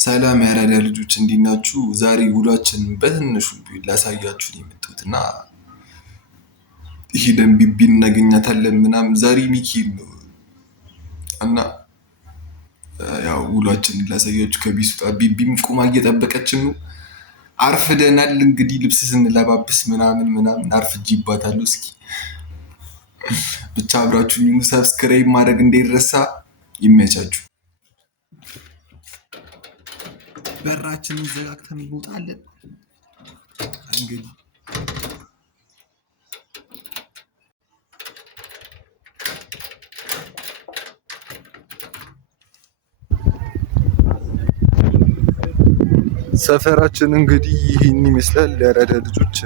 ሰላም ያራዳ ልጆች እንዴት ናችሁ? ዛሬ ውሏችን በትንሹ ላሳያችሁ ነው የመጣሁት እና ሄደን ቢቢን እናገኛታለን ምናምን ዛሬ ሚካኤል ነው እና ያው ውሏችን ላሳያችሁ ከቢሱ ጋር ቢቢም ቁማ እየጠበቀችን ነው። አርፍደናል እንግዲህ ልብስ ስንለባብስ ምናምን አርፍጄባታለሁ። እስኪ ብቻ አብራችሁኝ ሰብስክራይብ ማድረግ እንዳይረሳ። ይመቻችሁ። በራችንን ዘጋግተን እንወጣለን። እንግዲህ ሰፈራችን እንግዲህ ይህን ይመስላል። ያራዳ ልጆች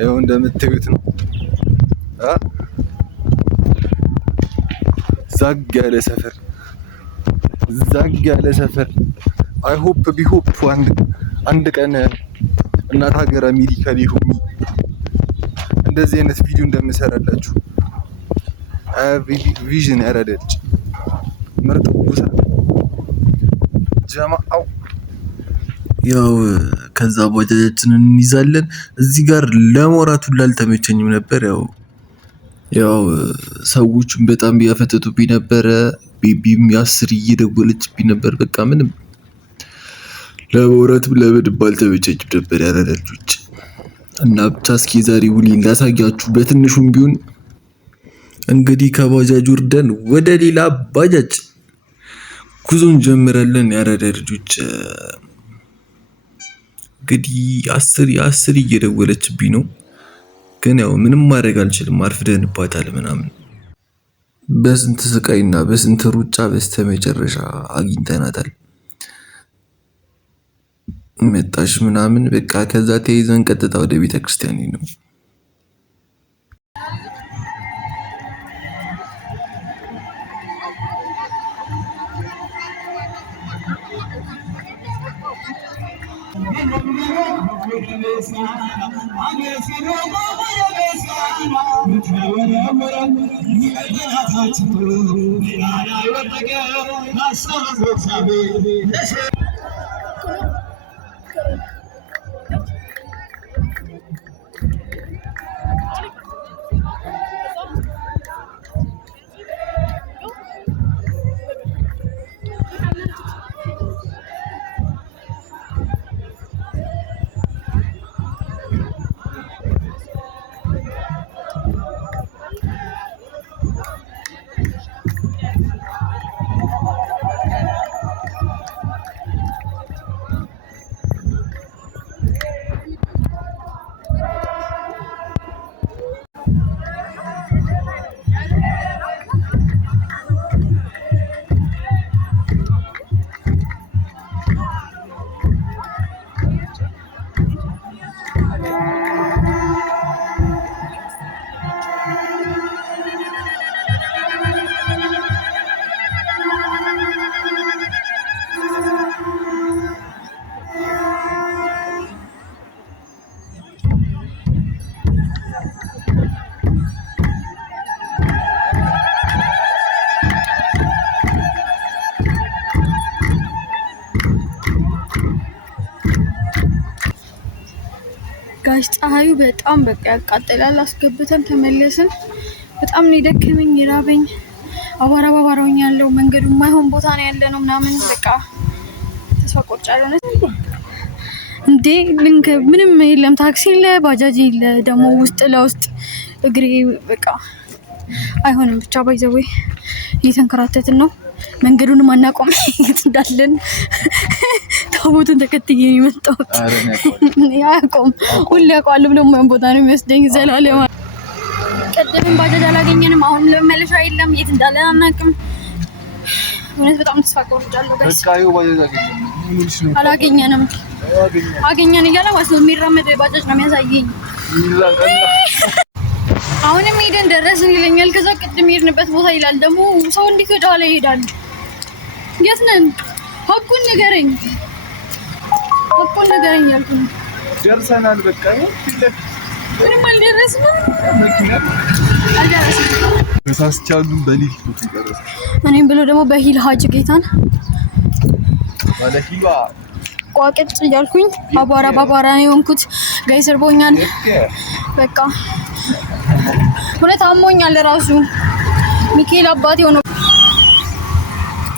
ያው እንደምታዩት ነው። ዛግ ያለ ሰፈር አይ ሆፕ ቢሆፕ አንድ ቀን እናት ሀገር አሜሪካ ላይ ሆኜ እንደዚህ አይነት ቪዲዮ እንደምሰራላችሁ ቪዥን ያራዳ ልጅ ምርጥ ጉሳ ጀማአው ያው ከዛ ባጃጃችንን እንይዛለን። እዚህ ጋር ለሞራቱ ላልተመቸኝም ነበር። ያው ሰዎቹም በጣም ቢያፈተቱብኝ ነበረ። ቤቢም ያስር እየደወለችብኝ ነበር። በቃ ምንም ለሞራትም ለምንም አልተመቸኝም ነበር ያራዳ ልጆች እና ብቻ እስኪ ዛሬ ውሌን ላሳያችሁ በትንሹም ቢሆን። እንግዲህ ከባጃጅ ወርደን ወደ ሌላ ባጃጅ ጉዞን ጀምረለን። ያራዳ ልጆች እንግዲህ አስር እየደወለችብኝ ነው፣ ግን ያው ምንም ማድረግ አልችልም። አርፍደንባታል ምናምን በስንት ስቃይና በስንት ሩጫ በስተመጨረሻ አግኝተናታል። መጣሽ ምናምን በቃ ከዛ ተይዘን ቀጥታ ወደ ቤተክርስቲያን ነው። ጋሽ ፀሐዩ በጣም በቃ ያቃጥላል። አስገብተን ተመለስን። በጣም ነው የደከመኝ የራበኝ። አባራባራውኝ ያለው መንገዱ የማይሆን ቦታ ነው ያለ ነው ምናምን በቃ ተስፋ ቆርጫለሁ። እንዴ ምንም የለም፣ ታክሲ የለ፣ ባጃጅ የለ። ደግሞ ውስጥ ለውስጥ እግሬ በቃ አይሆንም። ብቻ ባይዘዌ እየተንከራተትን ነው። መንገዱንም አናቆም የት እንዳለን ታቦቱን ተከትዬ የመጣሁት ያቆም ሁሌ ያውቀዋል ብሎ ማን ቦታ ነው የሚወስደኝ ዘላለም። ቀደም ባጃጅ አላገኘንም፣ አሁን ለመመለሻ የለም፣ የት እንዳለን አናውቅም። እውነት በጣም ተስፋ ቆርጫለሁ። አላገኘንም። አገኘን እያለ ዋስ ነው የሚራመድ ባጃጅ ነው የሚያሳየኝ። አሁንም ሄደን ደረስን ይለኛል። ከዛ ቅድም ሄድንበት ቦታ ይላል። ደግሞ ሰው እንዴት ወደ ኋላ ይሄዳል? የት ነን? ሀቁን ንገረኝ ያልኩኝ። ደርሰናል። በቃ ምንም አልደረስንም። በሳስቻሉ በሊል ነው። እኔም ብሎ ደግሞ በሂል ሀጅ ጌታን ቋቅጭ እያልኩኝ አቧራ ባቧራ ነው የሆንኩት። ጋይስ እርቦኛል በቃ ሁለት አሞኛል ራሱ ሚካኤል አባቴ ሆኖ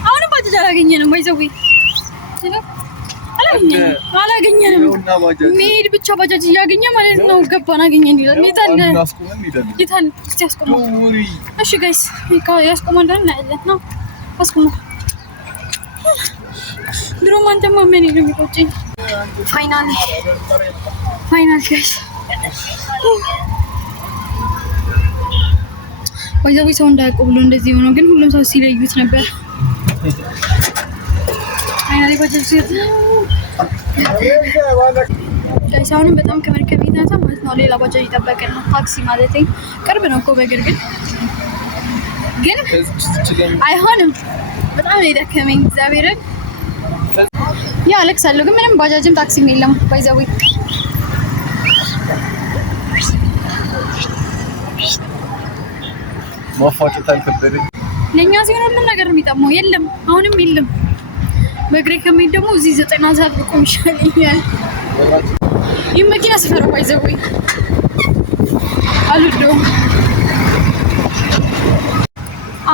አሁንም ባጃጅ አላገኘንም። ወይዘዊ አላገኘንም። መሄድ ብቻ ባጃጅ እያገኘ ማለት ነው። ገባን አገኘን ይላል። የታለ እስኪ ያስቆመው። እሺ ጋይስ ያስቆማል እናያለን ነው አስቆመው። ድሮም አንተማ ምን ነው የሚቆጨኝ። ፋይናል ጋይስ ወይዘዊ ሰው እንዳያውቁ ብሎ እንደዚህ ሆኖ ግን ሁሉም ሰው ሲለዩት ነበር። ፋይናሊ ባጃጅ ጋይስ አሁንም በጣም ከመርከብ የተነሳ ማለት ነው ሌላ ባጃጅ እየጠበቅን ነው። ታክሲ ማለት ቅርብ ነው እኮ በእግር ግን አይሆንም። በጣም ነው የደከመኝ እግዚአብሔርን ያ አለቅሳለሁ። ግን ምንም ባጃጅም ታክሲም የለም። ባይዘዊ ማፋጨት አልከበደኝ። ለኛ ሲሆን ሁሉም ነገር የሚጠማው የለም። አሁንም የለም። በእግሬ ከመሄድ ደግሞ እዚህ 90 ሰዓት ብቆም ይሻለኛል። ይህ መኪና ስፈረው ባይዘዊ አልወደውም።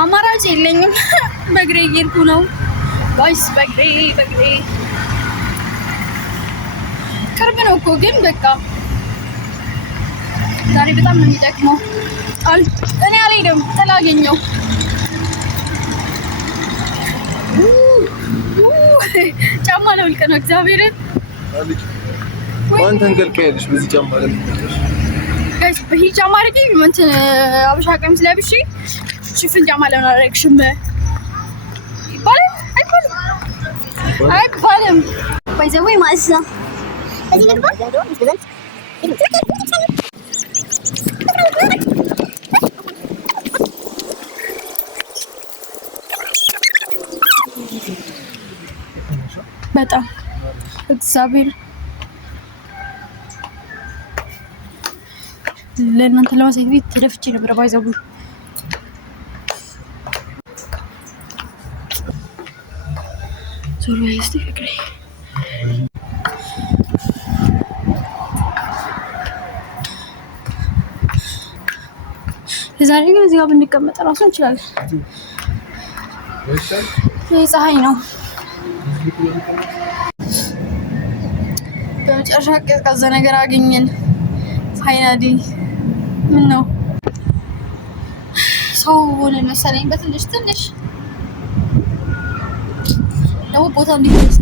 አማራጭ የለኝም። በእግሬ እየሄድኩ ነው ጋይስ። በእግሬ ቅርብ ነው እኮ ግን በቃ ዛሬ በጣም ነው የሚጠቅመው። እኔ አልሄድም ስላገኘው ጫማ ለውልቅ ነው እግዚአብሔርን ማን ተንቀልቀያለሽ በዚህ ጫማ ላይ ጋይስ። በዚህ ጫማ አድርጌ እንትን አበሻ ቀሚስ ለብሼ ሽፍን ጫማ ለምን አደረግሽም አይባልም ባይዘው ማለት ነው። እዚህ ልግባ በጣም እግዚአብሔር ለእናንተ ለማሳየት ቤት ተደፍቼ ነበር ባይዘው ዞር በይ እስኪ ፍቅሬ። ዛሬ ግን እዚህ ጋር ብንቀመጥ እራሱ እንችላለን። ፀሐይ ነው። በመጨረሻ ቀዝቃዛ ነገር አገኘን ፋይናሊ። ምን ነው ሰው ሆነ መሰለኝ በትንሽ ደግሞ ቦታ እንዲደርስ